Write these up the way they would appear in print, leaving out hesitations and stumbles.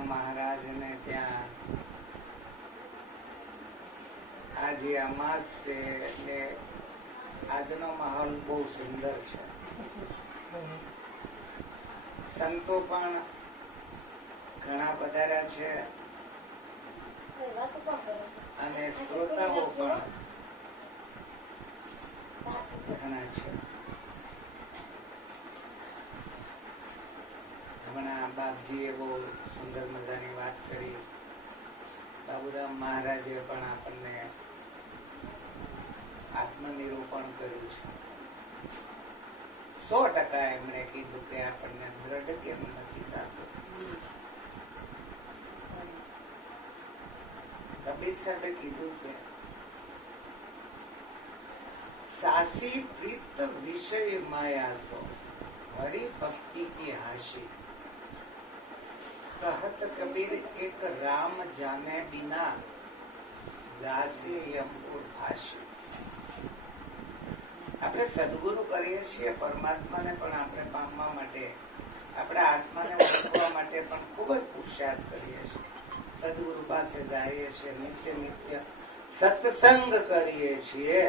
બાબુરામ મહારાજ ને ત્યાં આજે અમાસ છે એટલે આજનો માહોલ બહુ સુંદર છે. સંતો પણ ઘણા પધાર્યા છે અને શ્રોતાઓ પણ ઘણા છે. હમણાં બાપજીએ બહુ સુંદર મજાની વાત કરી. બાબુરામ મહારાજે પણ આપણને આત્મનિરૂપણ કર્યું છે. 100% એમણે કીધું કે આપણને દ્રઢ કેમ નથી થતું. કબીર સાહેબે કીધું કે સાસી પ્રીત વિષય માયા સો હરિ ભક્તિ કી હાશી કહત કબીર એક રામ જાને બિના જાસે યમપુર ભાષી. આપણે સદગુરુ કરીએ છીએ, પરમાત્માને પણ આપણે પામવા માટે, આપણા આત્માને ઓળખવા માટે પણ ખૂબ જ પુરુષાર્થ કરીએ છીએ. સદગુરુ પાસે જઈએ છીએ, નિત્ય નિત્ય સત્સંગ કરીએ છીએ,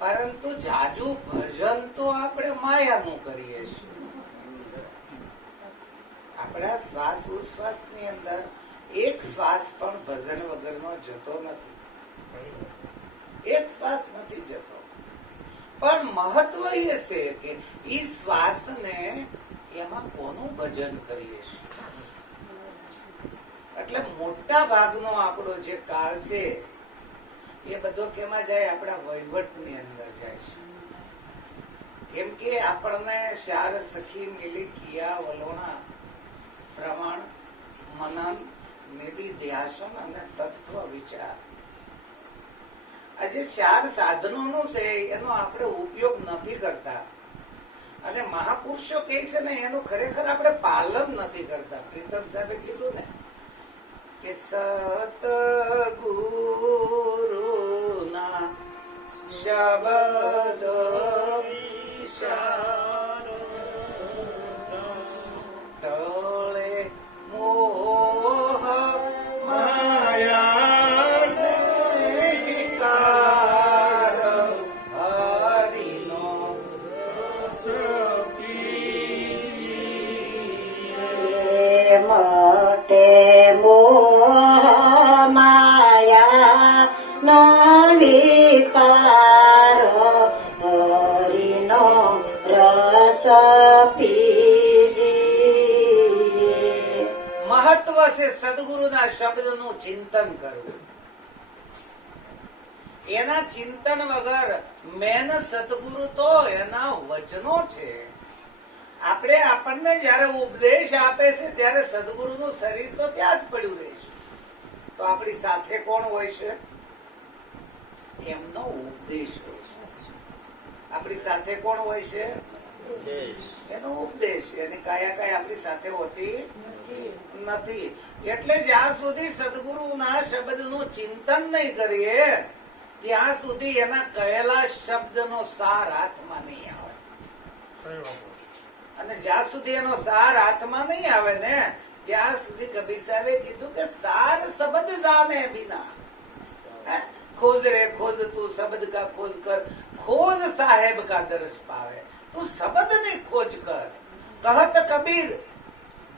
પરંતુ જાજુ ભજન તો આપણે માયાનું કરીએ છીએ. આપણા શ્વાસ ઉશ્વાસ ની અંદર એક શ્વાસ પણ ભજન વગરનો જતો નથી. એક શ્વાસ નથી જતો. પણ મહત્વ એ છે કે ઈ શ્વાસને એમાં કોનું ભજન કરીએ છીએ. એટલે મોટા ભાગનો આપણો જે કાળ છે એ બધો કેમાં જાય? આપણા વહીવટની અંદર જાય છે. કેમ કે આપણને ચાર સખી મિલી કિયા વલોણા શ્રવણ મનન નિધિ ધ્યાસન અને તત્વ વિચાર. આજે 4 સાધનોનો છે એનો આપણે ઉપયોગ નથી કરતા. અને મહાપુરુષો કહે છે ને એનું ખરેખર આપણે પાલન નથી કરતા. પ્રીતમ સાહેબે કીધું ને કે સતગુરુના શબ્દ ટળે મોહ માયા હરિનો મોટે મોહ માયા નો વિકારો હરિનો રસ પીજીએ. મહત્વ છે સદગુરુના શબ્દનું ચિંતન કરવું. એના ચિંતન વગર મેન સદગુરુ તો એના વચનો છે. આપણને જયારે ઉપદેશ આપે છે ત્યારે સદગુરુનું શરીર તો ત્યાં જ પડ્યું રહે છે. તો આપણી સાથે કોણ હોય છે? એમનો ઉપદેશ હોય છે. આપણી સાથે કોણ હોય છે? એનો ઉપદેશ. એની કાયા આપણી સાથે હોતી નથી. એટલે જ્યાં સુધી સદગુરુના શબ્દનું ચિંતન નહીં કરીએ ત્યાં સુધી એના કહેલા શબ્દનો સાર હાથમાં નહીં આવે. અને જ્યાં સુધી એનો સાર હાથમાં નહીં આવે ને ત્યાં સુધી કબીર સાહેબે કીધું કે સાર શબ્દ જાને બિના ખોજ રે ખોજ તું શબ્દ કા ખોજ કર ખોજ સાહેબ કા દર્શ પાવે. તું શબ્દ ની ખોજ કર. કહત કબીર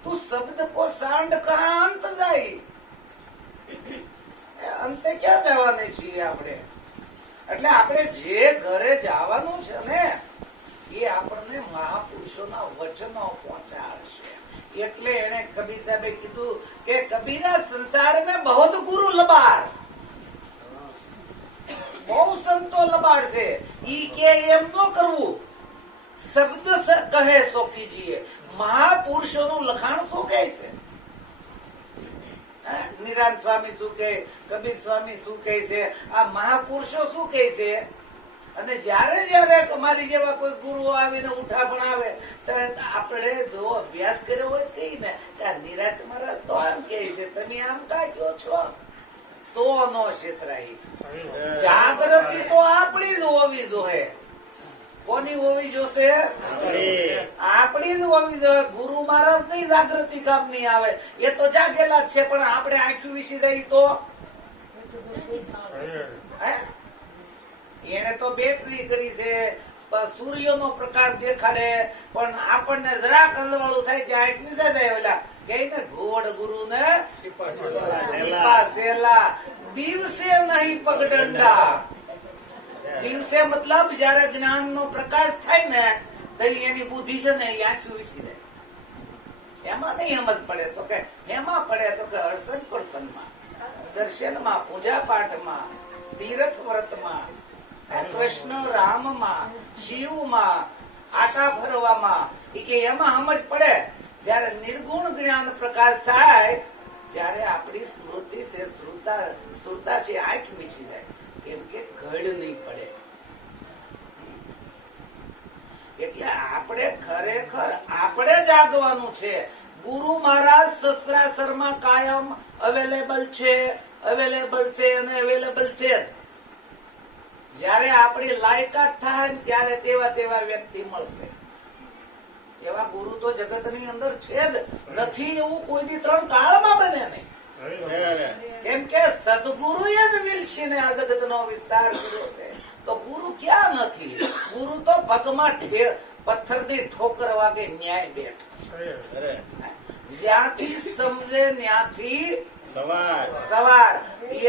તું શબ્દ કો સાંડ કા અંત જાય. અંતે ક્યાં જવાના છીએ આપણે? એટલે આપણે જે ઘરે જવાનું છે ને એ આપણને મહાપુરુષોના વચનો પહોંચાડશે. એટલે એને કબીર સાહેબે કીધું કે કબીરા સંસાર મેં બહોત ગુરુ લબાડ. બહુ સંતો લબાડ છે. ઈ કે એમ ન કરવું. શબ્દ કહે સો કીજીએ. મહાપુરુષોનું લખાણ શું કહે છે? નિરાંત સ્વામી શું કહે, કબીર સ્વામી શું કહે છે, આ મહાપુરુષો શું કહે છે? અને જયારે અમારી જેવા કોઈ ગુરુ આવીને ઉઠા ભણાવે તો આપણે જો અભ્યાસ કર્યો હોય કઈ ને નિરાંત મહારાજ તો આમ કહે છે, તમે આમ કા કયો છો? તો નો છેતરાય. જાગૃતિ તો આપણી જ હોવી જોઈએ. કોની હોવી જોશે? આપણી જ હોવી જોઈએ. ગુરુ મહારાજ ની જાગૃતિ કામ નહીં આવે. એ તો જાગેલા જ છે, પણ આપણે આંખ્યું વિસી દઈ તો હે? એને તો બેટરી કરી છે, સૂર્યનો પ્રકાશ દેખાડે, પણ આપણને જરાક અલવાળું થાય કે આંખ વિસી જાય. ઓલા કે ને ઘોડ ગુરુ ને સેલા, દિવસે નહીં પગડંડા. દિવસે મતલબ જયારે જ્ઞાન નો પ્રકાશ થાય ને ત્યારે એની બુદ્ધિ છે ને એ આંખી વિસી જાય. એમાં નહીં સમજ પડે તો કે એમાં પડે તો કે હર્ષણ પ્રસન્નમાં, દર્શનમાં, પૂજા પાઠમાં, તીર્થ વ્રતમાં, કૃષ્ણ રામમાં, શિવમાં, આટા ફરવામાં, એ કે એમાં સમજ પડે. જયારે નિર્ગુણ જ્ઞાન પ્રકાશ થાય ત્યારે આપણી સ્મૃતિ છે, સુરતા છે, આંખ મીચી જાય. કેમ કે ઘડ નહીં પડે. એટલે આપણે ખરેખર આપણે જાગવાનું છે. ગુરુ મહારાજ સસરાસરમાં કાયમ અવેલેબલ છે અને અવેલેબલ છે. જયારે આપણી લાયકાત થાય ને ત્યારે તેવા વ્યક્તિ મળશે. એવા ગુરુ તો જગતની અંદર છે જ નથી. એવું કોઈની 3 કાળમાં બને નહીં. કેમ કે સદગુરુએ જ વિલસીને આ જગતનો વિસ્તાર કર્યો છે. તો ગુરુ ક્યાં નથી? ગુરુ તો પગમાં પથ્થરથી ઠોકર વાગે ન્યાય બેઠ. જ્યાંથી સમજે ત્યાંથી સવાર.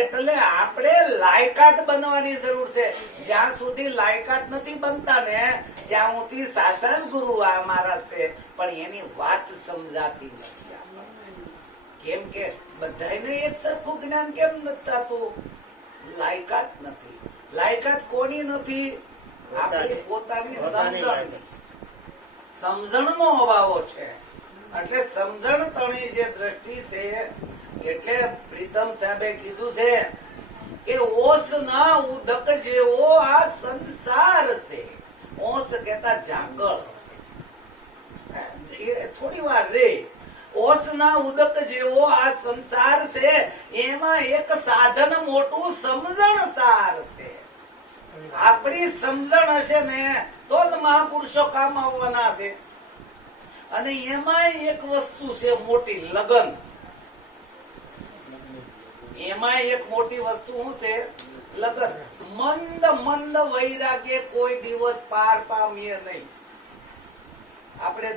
એટલે આપણે લાયકાત બનવાની જરૂર છે. જ્યાં સુધી લાયકાત નથી બનતા ને ત્યાં સુધી સાચા જ ગુરુ અમારા છે, પણ એની વાત સમજાતી નથી. કેમ કે બધાને એક સરખું જ્ઞાન કેમ નથી થતું? લાયકાત નથી. લાયકાત કોની નથી? આપણી પોતાની સમજણનો અભાવ છે. એટલે સમજણ તણી જે દ્રષ્ટિ છે, એટલે પ્રીતમ સાહેબે કીધું છે કે ઓસ ના ઉદક જેવો આ સંસાર છે. ઓસ કેતા જાંગળ. થોડી વાર રે. ઓસના ઉદક જેવો આ સંસાર છે. એમાં એક સાધન મોટું સમજણ સાર છે. આપણી સમજણ હશે ને તો જ મહાપુરુષો કામ આવવાના છે. અને એમાં એક વસ્તુ છે મોટી, લગન. એમાં એક મોટી વસ્તુ શું છે? લગન. મંદ વૈરાગ્ય કોઈ દિવસ પાર પામીએ નહીં. આપણે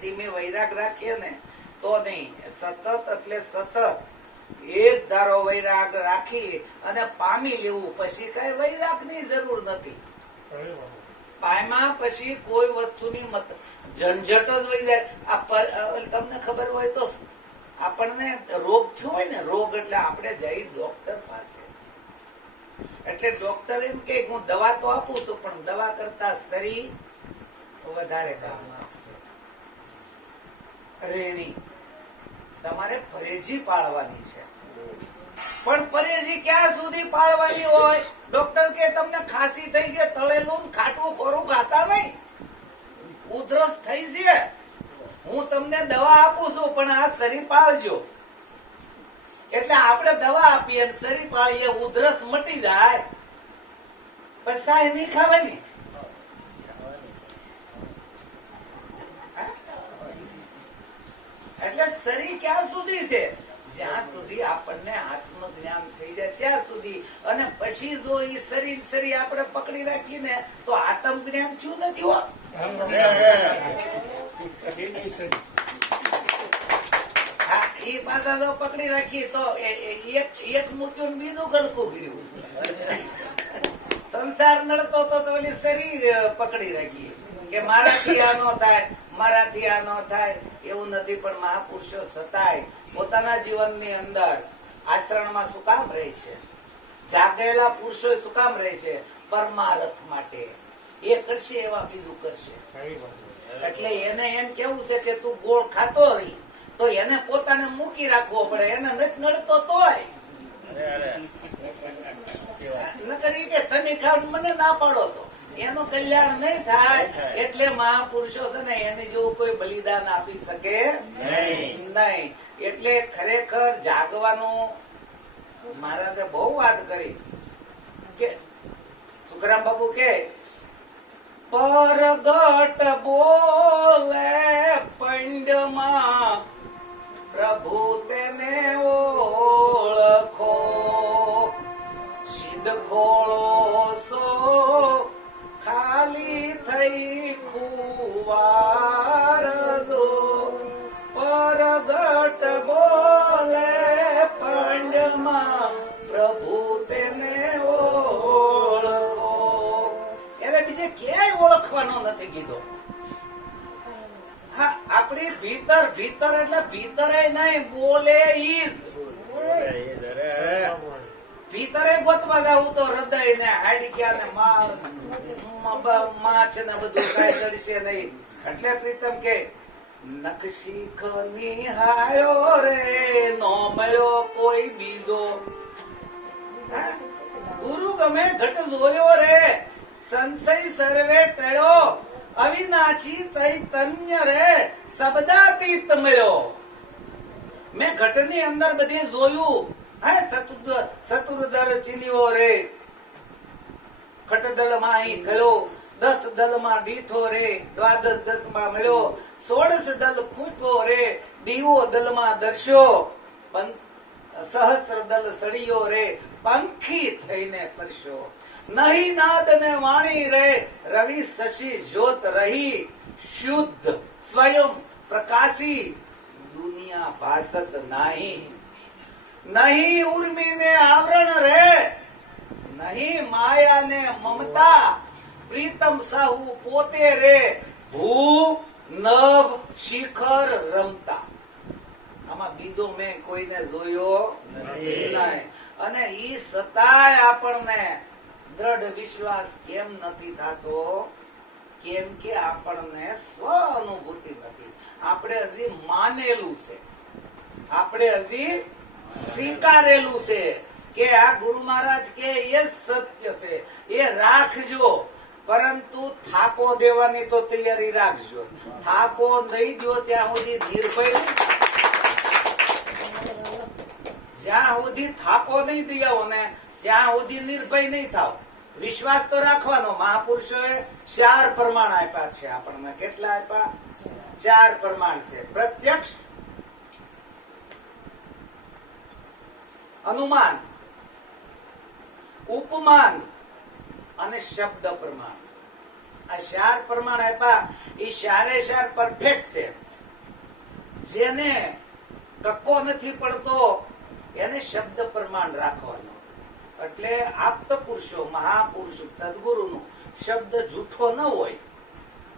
ધીમે વૈરાગ રાખીએ ને તો નહીં. સતત એટલે સતત એક ધારો વૈરાગ રાખી અને પામી લેવું. પછી કઈ વૈરાગની જરૂર નથી. પામ્યા પછી કોઈ વસ્તુની ઝંઝટ જ વહી જાય. તમને ખબર હોય તો આપણને રોગ થયો હોય ને, રોગ એટલે આપણે જઈ ડોક્ટર પાસે. એટલે ડોક્ટર એમ કે હું દવા તો આપું છું, પણ દવા કરતા શરીર વધારે કામ આપશે. રેણી તમારે પરેજી પાળવાની છે. પણ પરેજી ક્યાં સુધી પાળવાની હોય? ડોક્ટર કે તમને ખાંસી થઈ ગઈ, તળેલું ખાટું ખોરું ખાતા નહીં, ઉધરસ થઈ છે, હું તમને દવા આપું છું, પણ આ શરીર પાળજો. એટલે આપણે દવા આપીએ, શરીર પાળીએ, ઉધરસ મટી જાય, પછી સાય નહીં ખાવાની. એટલે શરીર ક્યાં સુધી છે? જ્યાં સુધી આપણને આત્મજ્ઞાન થઈ જાય ત્યાં સુધી. અને પછી જો એ શરીર આપણે પકડી રાખીને તો આત્મ જ્ઞાન થયું નથી હો. હા, એ પાછા જો પકડી રાખીએ તો એક મૂક્યું બીજું ગળકું કર્યું. સંસાર નડતો તો ઓલી શરીર પકડી રાખીએ કે મારાથી આ ન થાય, મારાથી આ ન થાય. એવું નથી. પણ મહાપુરુષો છતાંય પોતાના જીવનની અંદર આચરણમાં શું કામ રહે છે? જાગેલા પુરુષો શું કામ રહે છે? પરમાર્થ માટે. એ કરશે એવા બીજું કરશે. એટલે એને એમ કેવું છે કે તું ગોળ ખાતો રહી તો એને પોતાને મૂકી રાખવો પડે. એને નથી નડતો તોય ન કરી કે તમે ખાવ મને ના પાડો છો, એનું કલ્યાણ નહીં થાય. એટલે મહાપુરુષો છે ને એને જેવું કોઈ બલિદાન આપી શકે નહીં. એટલે ખરેખર જાગવાનું મહારાજે બહુ વાત કરી કે સુખરામ બાબુ કે પરગટ બોલે પંડમાં પ્રભુ તેને ઓળખો સિદ્ધ ખોળો સો ખાલી થઈ ખુવાર દો પરગટ બોલે પંડમાં પ્રભુ તેને ઓળખો. એને બીજે ક્યાંય ઓળખવાનો નથી કીધો. હા, આપણી ભીતર ભીતર એટલે ભીતરે નહીં, બોલે ઈ જ. ભીતરે ગોતવા જાવું તો હૃદય ને હાડિક્યા ને માછ ને બધું કઈ કરશે નહીં. એટલે પ્રીતમ કે નકશી નિહાળ્યો રે નો મળ્યો કોઈ બીજો. ગુરુ ગમે ઘટ જોયો રે સંશય સર્વે ટળ્યો અવિનાશી ચૈતન્ય રે શબ્દાતીત મળ્યો. મેં ઘટની અંદર બધી જોયું. ચતુર્દર ચીલ્યો રે ખટદલ માં અહીં ગયો 10 દલમાં દીઠો રે દ્વાદશ 10 માં મળ્યો 16 દલ ખૂટો રે દીવો દલમાં દર્શ્યો સહસ્ર દલ સળિયો રે પંખી થઈને ફરશો નહીં નાદ ને વાણી રે રવિ શશી જ્યોત રહી શુદ્ધ સ્વયં પ્રકાશી દુનિયા ભાસત નહીં. નહીં ઉર્મી ને આવરણ રે નહીં માયા ને મમતા પ્રીતમ સાહુ પોતે રે ભૂ નભ શિખર રમતા. આમાં બીજો મેં કોઈને જોયો નથી. અને ઈ સતાય આપણને દ્રઢ વિશ્વાસ કેમ નથી થતો? કેમ કે આપણને સ્વ અનુભૂતિ નથી. આપણે હજી માનેલું છે, આપણે હજી સ્વીકારેલું છે કે આ ગુરુ મહારાજ કે એ સત્ય છે, એ રાખજો. પરંતુ થાપો દેવાની તો તૈયારી રાખજો. થાપો નહીં દો ત્યાં સુધી નિર્ભય, જ્યાં સુધી થાપો નહીં દો ને ત્યાં સુધી નિર્ભય નહીં થાવ. વિશ્વાસ તો રાખવાનો. મહાપુરુષોએ 4 પ્રમાણ આપ્યા છે આપણને. કેટલા આપ્યા? 4 પ્રમાણ છે. પ્રત્યક્ષ, અનુમાન, ઉપમાન અને શબ્દ પ્રમાણ. આ 4 પ્રમાણ આપ્યા. એ 4 પરફેક્ટ છે. જેને કક્કો નથી પડતો એને શબ્દ પ્રમાણ રાખવાનો. એટલે આપ્ત પુરુષો, મહાપુરુષો, સદગુરુનો શબ્દ જૂઠો ન હોય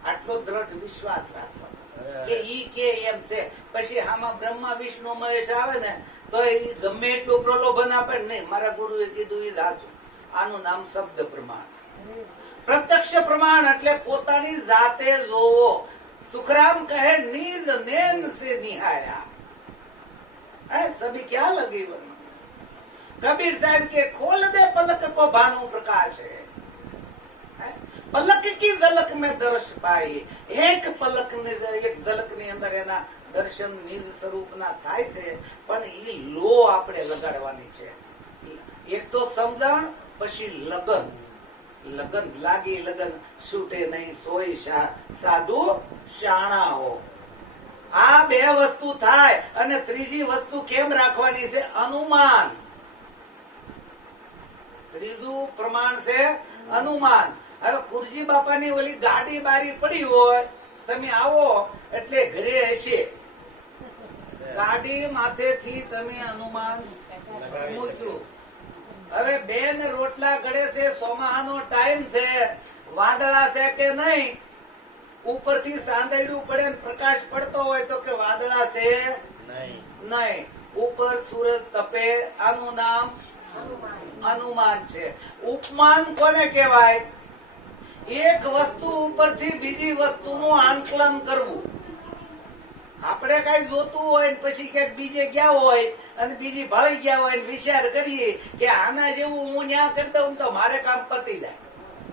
આટલો દ્રઢ વિશ્વાસ રાખવાનો કે ઈ કે એમ છે. પછી આમાં બ્રહ્મા વિષ્ણુ મહેશ આવે ને તો એ ગમે એટલું પ્રલોભન આપે નહીં, મારા ગુરુએ કીધું એ સાચું. આનું નામ શબ્દ પ્રમાણ. પ્રત્યક્ષ પ્રમાણ એટલે પોતાની જાતે જોવો. સુખરામ કહે નીજ નેન સે નિહાયા. સભી ક્યાં લગી વન. कबीर साहब के खोल दे पलक को भानु प्रकाश है. पलक की झलक में दर्श पाई. एक पलक ने एक झलक ની અંદર એના દર્શન નિજ સ્વરૂપના થાય છે. પણ એ લો આપણે લગાડવાની છે. એક તો સમજણ, પછી લગન. લગન લાગી લગન છૂટે નહીં સોય સાધુ શાણા હો. આ 2 વસ્તુ થાય. અને ત્રીજી વસ્તુ કેમ રાખવાની છે? અનુમાન. ત્રીજું પ્રમાણ છે અનુમાન. હવે કુરજી બાપાની ઓલી ગાડી બારી પડી હોય, તમે આવો એટલે ઘરે હશે, ગાડી માથેથી તમે અનુમાન મૂક્યું. હવે બેન રોટલા ઘડે છે, ચોમાહાનો ટાઈમ છે, વાદળા છે કે નહીં, ઉપરથી સાંદડ્યું પડે ને પ્રકાશ પડતો હોય તો કે વાદળા છે નહીં, ઉપર સૂરજ તપે. આનું નામ અનુમાન છે. ઉપમાન કોને કહેવાય? એક વસ્તુ ઉપરથી બીજી વસ્તુનું આંકલન કરવું. આપણે કઈ જોતું હોય પછી ક્યાંક બીજે ગયા હોય અને બીજી ભાળી ગયા હોય વિચાર કરીએ કે આના જેવું હું ન્યા કરી દઉં તો મારે કામ પતી જાય.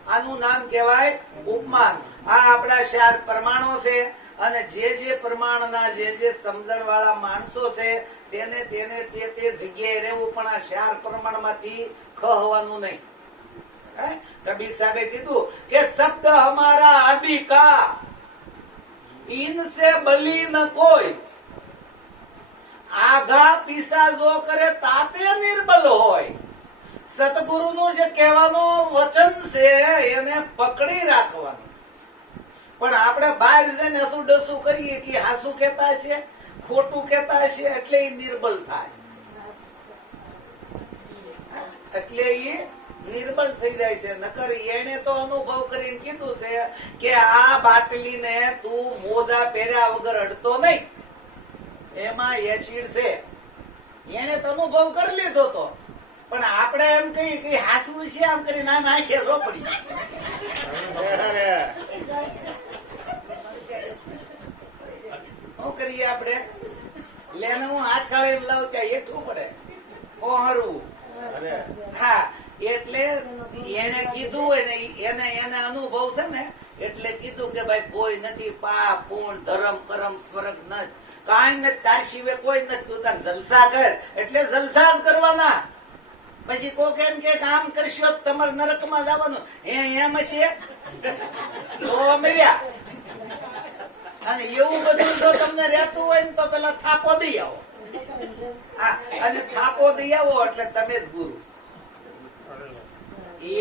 આનું નામ કહેવાય ઉપમાન. આ આપણા 4 પ્રમાણો છે. અને જે પ્રમાણના જે સમજણ વાળા માણસો છે તેને તે જગ્યાએ રહેવું. પણ આ 4 પ્રમાણમાંથી ખવાનું નહીં. કબીર સાહેબે કીધું કે શબ્દ હમારા આદિ કા, ઇનસે બલી ન કોઈ, આઘા પીસા જો કરે તાતે નિર્બલ હોય. સતગુરુનું જે કહેવાનું વચન છે એને પકડી રાખવાનું. પણ આપણે બહાર જઈને હસું ડસું કરીએ કે હાસું કહેતા છે, ખોટું કહેતા છે, એટલે એ નિર્બલ થાય, એટલે એ નિર્બલ થઈ જાય છે. નકર એને તો અનુભવ કરીને કીધું છે કે આ બાટલીને તું મોજા પહેર્યા વગર અડતો નહીં, એમાં એસિડ છે. એને તો અનુભવ કરી લીધો તો. પણ આપણે એમ કહીએ કે હાસવું છે આમ કરીને આમ આંખે રોપડી. શું કરીએ આપણે? લેને હું હાથ કાળે એમ લાવું ત્યાં હેઠું પડે પહોંરવું. હા, એટલે એને કીધું હોય ને એને અનુભવ છે ને, એટલે કીધું કે ભાઈ કોઈ નથી, પાપ પૂર્ણ ધર્મ કરમ સ્વર્ગ નથી, કાંઈ નથી, તાર સિવાય કોઈ નથી, તું તાર જલસા કર. એટલે જલસા જ કરવાના. પછી કોક એમ કે કામ કરશો તમારે નરકમાં જવાનું, એમ હશે તો અમર્યા. અને એવું બધું જો તમને રહેતું હોય ને તો પેલા થાપો દઈ આવો. હા, અને થાપો દઈ આવો એટલે તમે જ ગુરુ.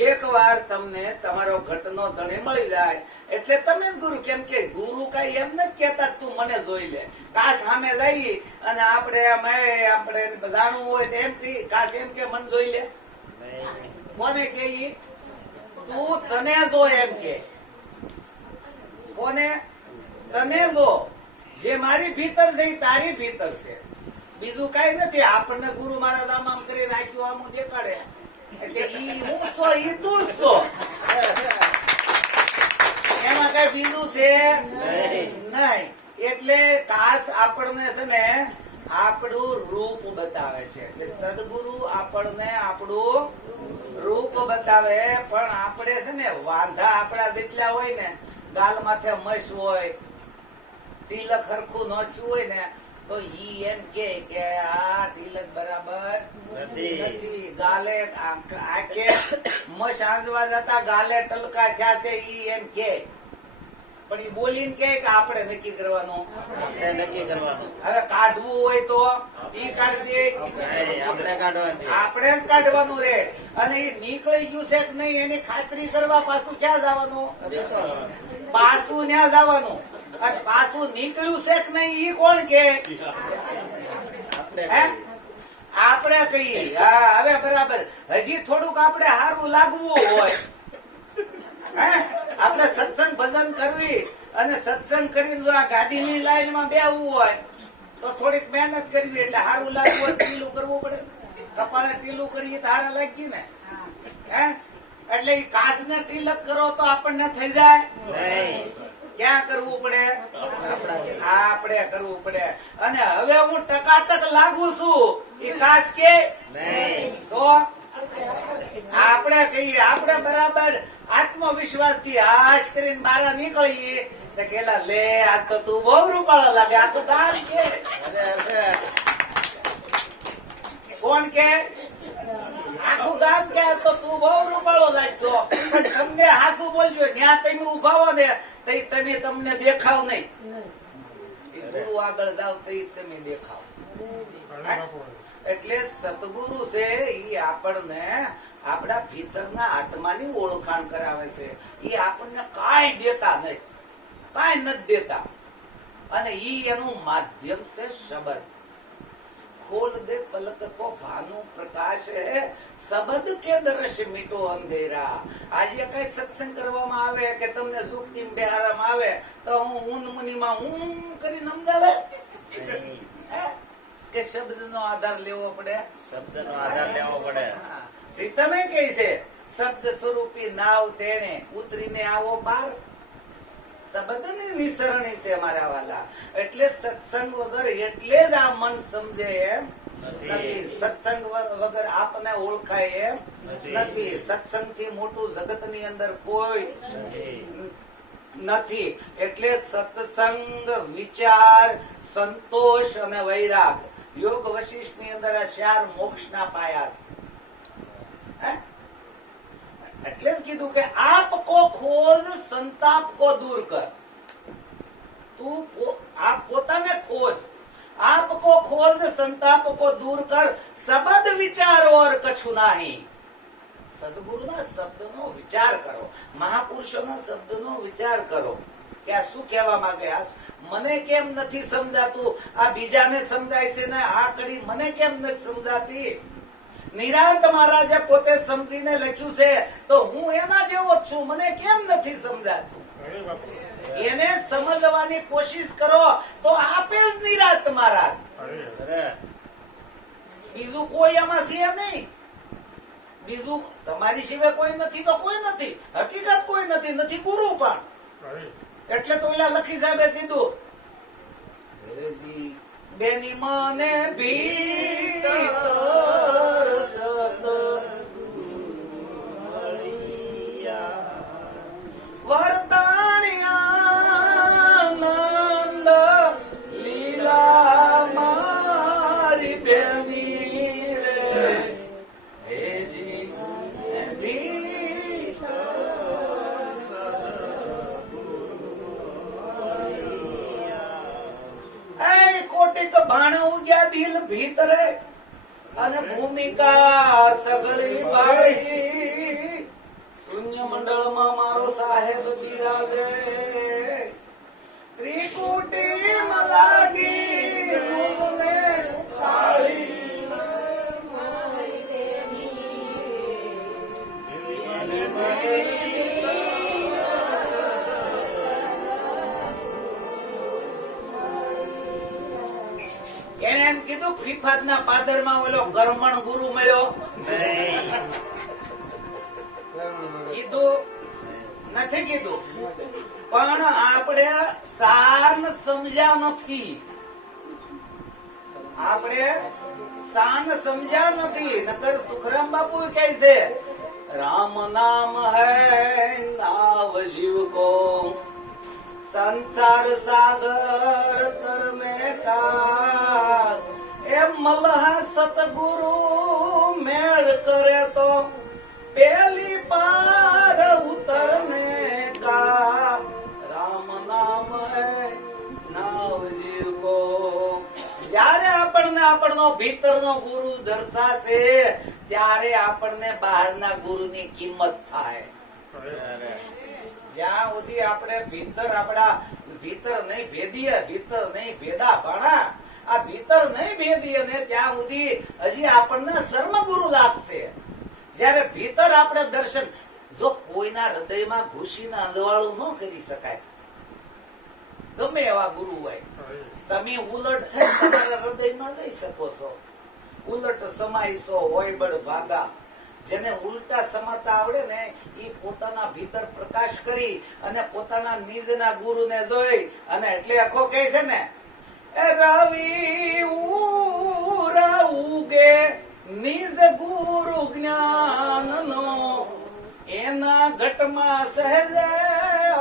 એક વાર તમને તમારો ઘટનો ધણી મળી જાય એટલે તમે જ ગુરુ. કેમ કે ગુરુ કઈ એમ નથી કેતા તું મને જોઈ લે. કાશ સામે જઈ અને આપણે જાણવું હોય તો એમ કહી, કાશ એમ કે મને જોઈ લે. કોને કે તું તને જો એમ કે, કોને? તને જો. જે મારી ભીતર છે એ તારી ભીતર છે, બીજું કઈ નથી. આપણને ગુરુ મહારાજ આમ કરી રાખ્યું, આમ દેખાડે એટલે ઈ હું છો, ઈ તું જ છો. એમાં કઈ બીજું છે નહીં. એટલે કાશ આપણને છે ને આપણું રૂપ બતાવે છે. એટલે સદગુરુ આપણને આપણું રૂપ બતાવે. પણ આપણે છે ને વાંધા આપણા જેટલા હોય ને, ગાલ માથે મસ હોય, તિલક હરખું ન થયું હોય ને, તો ઈ એમ કે આ તિલક બરાબર નથી. ગાલે આંખે મસ આંજવા જતા ગાલે ટલકા થયા છે, ઈ એમ કે. પણ ઈ બોલીને કે આપણે નક્કી કરવાનું, નક્કી કરવાનું. હવે કાઢવું હોય તો ઈ કાઢી દે, આપણે જ કાઢવાનું રે. અને એ નીકળી ગયું છે કે નહીં એની ખાતરી કરવા પાછું ક્યાં જવાનું? પાછું ત્યાં જવાનું. અને પાછું નીકળ્યું છે કે નહીં ઈ કોણ કે? આપણે કહીએ. હા, હવે બરાબર. હજી થોડુંક આપણે સારું લાગવું હોય, આપણે સત્સંગ ભજન કરવી અને સત્સંગ કરીને જો આ ગાડીની લાઈનમાં બેહવું હોય તો થોડીક મહેનત કરવી. એટલે સારું લાગવું હોય ટીલું કરવું પડે. કપાળે ટીલું કરીએ તો સારા લાગી ને. એટલે કાચ ને તિલક કરો તો આપણને થઈ જાય. ક્યાં કરવું પડે? આપણે કરવું પડે. અને હવે હું ટકાટક લાગુ છું એ કાચ કે તો આપણે કહીએ. આપણે બરાબર આત્મવિશ્વાસ થી હાશ કરીને બહાર નીકળીએ તો કેલા લે આ તો તું બહુ રૂપાળો લાગે, આ તો ગામ કે. કોણ કે? આખું ગામ કે તો તું બહુ રૂપાળો લાગશો. પણ તમને હાથું બોલજો, ત્યાં તમે ઉભા હો ને તમે તમને દેખાવ નહીં. ગુરુ આગળ જાવ તો તમે દેખાવ. એટલે સતગુરુ છે ઈ આપણને આપણા ભીતરના આત્માની ઓળખાણ કરાવે છે. ઈ આપણને કાંઈ દેતા નહીં, કાંઈ નથી દેતા. અને ઈ એનું માધ્યમ છે શબ્દ. ખોલ દે પલક તો ભાનુ પ્રકાશ હે, શબ્દ કે દર્શ મીટો અંધેરા. આજે કઈ સત્સંગ કરવામાં આવે કે તમને દુઃખ બેહારામાં આવે તો હું ઊંડ મુનિમાં હું કરીને સમજાવે કે શબ્દનો આધાર લેવો પડે? શબ્દનો આધાર લેવો પડે. તમે કે છે શબ્દ સ્વરૂપી નાવ તેણે ઉતરીને આવો બાર. શબ્દની નિસરણી છે મારા વાલા. એટલે સત્સંગ વગર એટલે જ આ મન સમજે એમ નથી. સત્સંગ વગર આપને ઓળખાય એમ નથી. સત્સંગ થી મોટું જગત ની અંદર કોઈ નથી. એટલે સત્સંગ, વિચાર, સંતોષ અને વૈરાગ, યોગ વશિષ્ઠ ની અંદર આ 4 મોક્ષના પાયા છે. એટલે જ કીધું કે આપ કો ખોજ સંતાપ કો દૂર કર. તું આપ પોતાને ખોજ, આપ કો ખોજ સંતાપ કો દૂર કર, શબ્દ વિચારો ઓર કછું નહીં. સદગુરુના શબ્દનો વિચાર કરો, મહાપુરુષોના શબ્દનો વિચાર કરો કે આ શું કહેવા માંગે, આ મને કેમ નથી સમજાતું, આ બીજાને સમજાય છે ને આ કડી મને કેમ નથી સમજાતી. નિરાંત મહારાજે પોતે સમજીને લખ્યું છે તો હું એના જેવો જ છું, મને કેમ નથી સમજાતું. એને સમજવાની કોશિશ કરો તો આપે જ નિરાંત મહારાજ. બીજું કોઈ એમાં છે નહીં, બીજું તમારી સિવાય કોઈ નથી તો કોઈ નથી, હકીકત કોઈ નથી, નથી ગુરુ પણ. એટલે તો ઓલા લખી સાહેબે કીધું બેની મને ભીતર વરદાણ્યાનંદ લીલા મારી બેની રે હેજી કોટિક ભાણ ઉગ્યા દિલ ભીતરે અને ભૂમિકા સગળી ભાઈ. શૂન્ય મંડળમાં મારો સાહેબ બિરાજે, ત્રિકુટી લાગી મને તાળી. એને એમ કીધું ફ્રીફાદના પાદરમાં ઓલો ગરમણ ગુરુ મળ્યો, કીધું નથી કીધું, પણ આપણે શાન સમજ્યા નથી, આપણે શાન સમજ્યા નથી. નકર સુખરામ બાપુ કહે છે રામ નામ હૈ નાવ જીવ કો સંસાર સાગર તરને કા. એ મલહ સતગુરુ મેળ કરે તો પેલી પાર ઉતરને કા. રામ નામ હૈ નાવ જીવ કો. જ્યારે આપણને આપણનો ભીતરનો ગુરુ દર્શાશે ત્યારે આપણને બહારના ગુરુની કિંમત થાય. જ્યાં સુધી આપણે ભીતર આપણા ભીતર નહીં ભેદીએ, ભીતર નહીં ભેદા ભણા, આ ભીતર નહીં ભેદીએ ને ત્યાં સુધી હજી આપણને સર્વગુરુ લાગશે. જયારે ભીતર આપણે દર્શન, જો કોઈના હૃદયમાં ઘૂસીને અંધવાળું ન કરી શકાય, ગમે એવા ગુરુ હોય, તમે ઉલટ થઈ તમારા હૃદયમાં જઈ શકો છો. ઉલટ સમાયશો હોય બળ ભાગા. જેને ઉલટા સમાતા આવડે ને એ પોતાના ભીતર પ્રકાશ કરી અને પોતાના નિજના ગુરુને જોઈ અને એટલે આખો કહે છે ને રવિ ઉરા ઉગે નિજ ગુરુ જ્ઞાન નો, એના ઘટમાં સહેજે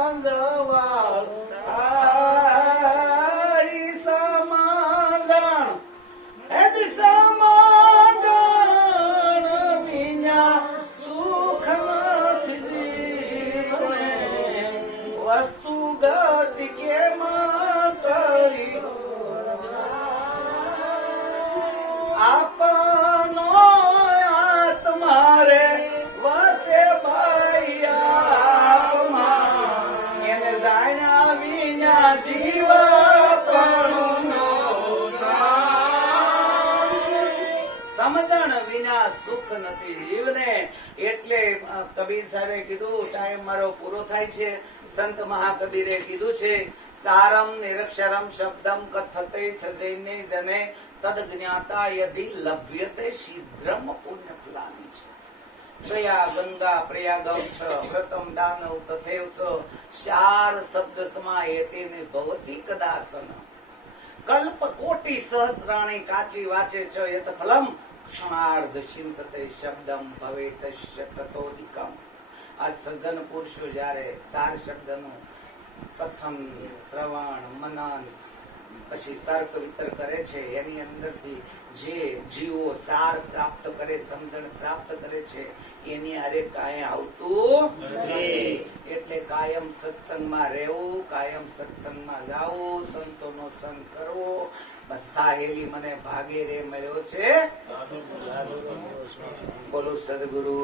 અંધવાળ થાય. સમાધાન હે સમાધાન વિના સુખ નથી જીવને, વસ્તુ ગતિ કેમાં કરી આપનો આત્મા રે વસે ભાઈ આપમાં. એને જાણ્યા વિના જીવા પણ સમજણ વિના સુખ નથી જીવને. એટલે કબીર સાહેબે કીધું, ટાઈમ મારો પૂરો થાય છે. સંત મહાકબીરે કીધું છે સારમ નિરક્ષરમ શબ્દમ કથતે સજૈને જને તદ જ્ઞાતા યદિ લભ્યતે શીઘ્રમ પુણ્ય ફલાની છે. પ્રયા ગંગા પ્રયાગમ છ વ્રતમ દાનવ તથૈવ સ શાર શબ્દ સમાયેતે ભવતી કદાસન. કલ્પ કોટી સહસ્રાણી કાચી વાચે છ યત ફલમ ક્ષણાર્ધ ચિંતતે શબ્દમ ભવેતસ્ય તતોધિકમ. આ સજ્જન પુરુષો જયારે સાર શબ્દનું કથન શ્રવણ મનન પછી તર્ક વિતર્ક કરે છે એની અંદરથી જે જીવો સાર પ્રાપ્ત કરે, સમજણ પ્રાપ્ત કરે છે એની હારે કાંઈ આવતું નથી. એટલે કાયમ સત્સંગમાં રહેવું, કાયમ સત્સંગમાં જાવું, સંતોનો સંગ કરવો. બસ સાહેલી મને ભાગે રે મળ્યો છે. બોલો સદગુરુ.